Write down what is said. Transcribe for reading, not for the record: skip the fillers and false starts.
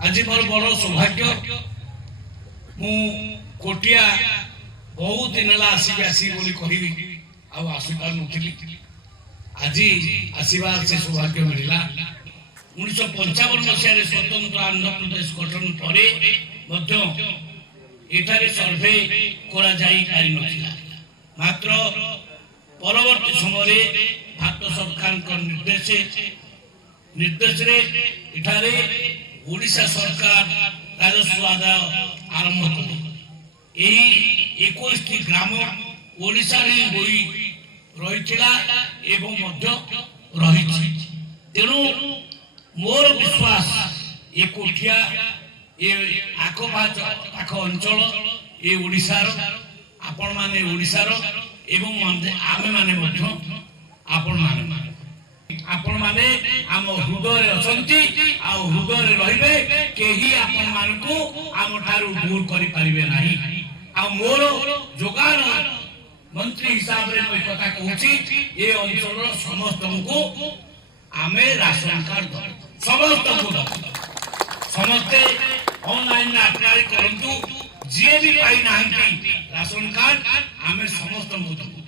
आज मोर बड़ सौभाग्य मु कोटिया बहुत दिन आसी बोली कहबी आसपार नी आज आसबार से सौभाग्य मिलला 1955 मसीह स्वतंत्र आंध्र प्रदेश गठन पर सर्वे मात्र परवर्ती समय भारत सरकार निर्देश रे ओडिशा सरकार राजस्व आदाय आरंभ कले 21 ग्राम ओडिशा रही तेणु मोर विश्वास ये कोठिया ये आखपाख अंचल ये ओडिशार आपण माने ओडिशार एवं आमे माने आपण माने आम हृदय अछंती आ हृदय रहिबे केही आपण मानकु आम ठारू दूर करि परिबे नाही आ मोर जोगान मंत्री हिसाब रे मैं कथा कहूची ये अंचल समस्त को आमे राशन कार्ड समस्त समस्ते ऑनलाइन अप्लाई करंतु जे भी पाई नाही राशन कार्ड आमे समस्त